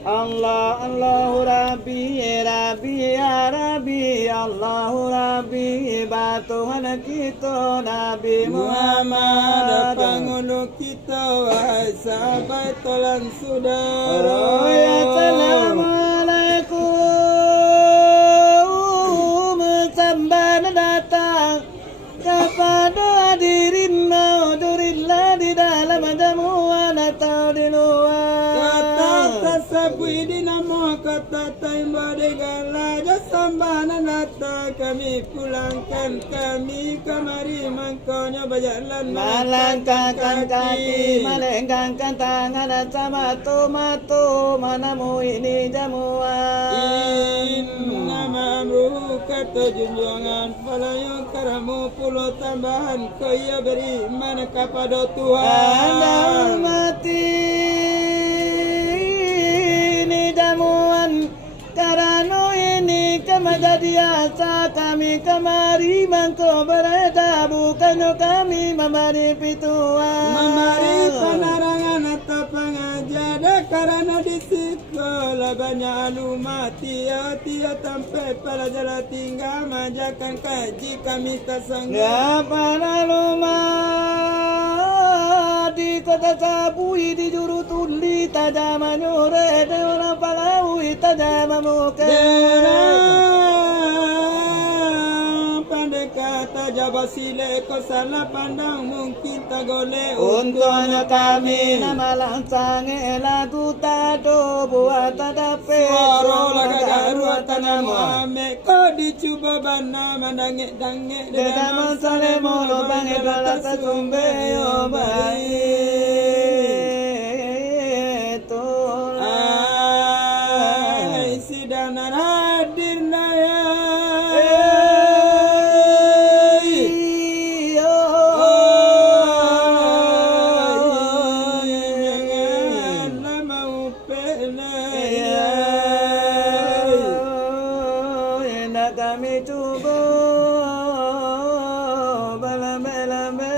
Allah Allahu Rabbi Rabbi ya Rabbi Allahu Rabbi Tuhan kita Nabi Muhammad Penghulu kita wahai sahabat tolan sudah. Assalamualaikum samban datang kepada dirimu Durillah di dalam jamuan atau di luar. Sabui di nama kata taimba degala jasambana nata kami pulangkan kami kemari mangkonya berjalan melangkahkan kaki melengkangkan tangan sama matu manamu ini jamuan nama amruh kata junjungan falayung karamu pulau tambahan kaya beriman kepada Tuhan anda hormati karena ini kemajadiasa kami kemari mangko berada bukannya kami memberi pituan memberi penerangan atau pengajaran karena di sekolah banyak alumni tia sampai pelajaran tinggal majakan kaji kami tak sanggup ya para alumni di kota Sabui di juru tuli tajam nyore de orang Palaui tajam muka pandai kata jabasile ko salah pandang mungkin tak goleh untungnya kami nama langsang lagu tado buat tadape suara laga garua tanah Muhammad kau dicuba bana mandangek dangek dedam salemo lo bange dalam sumbe yo baik sidanan hadir naya kami coba balame-lame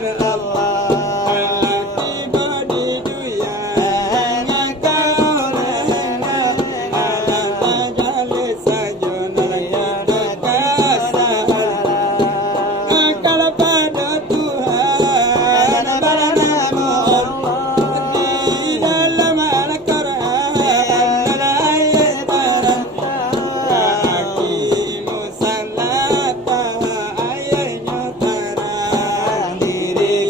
Akbar Allah tiba di dunia engkau lengah ada majalis sajono kita kesabaran kalau pada Tuhan bernamu di dalam Al-Quran dan ayat Aqimu salata ayatnya terang diri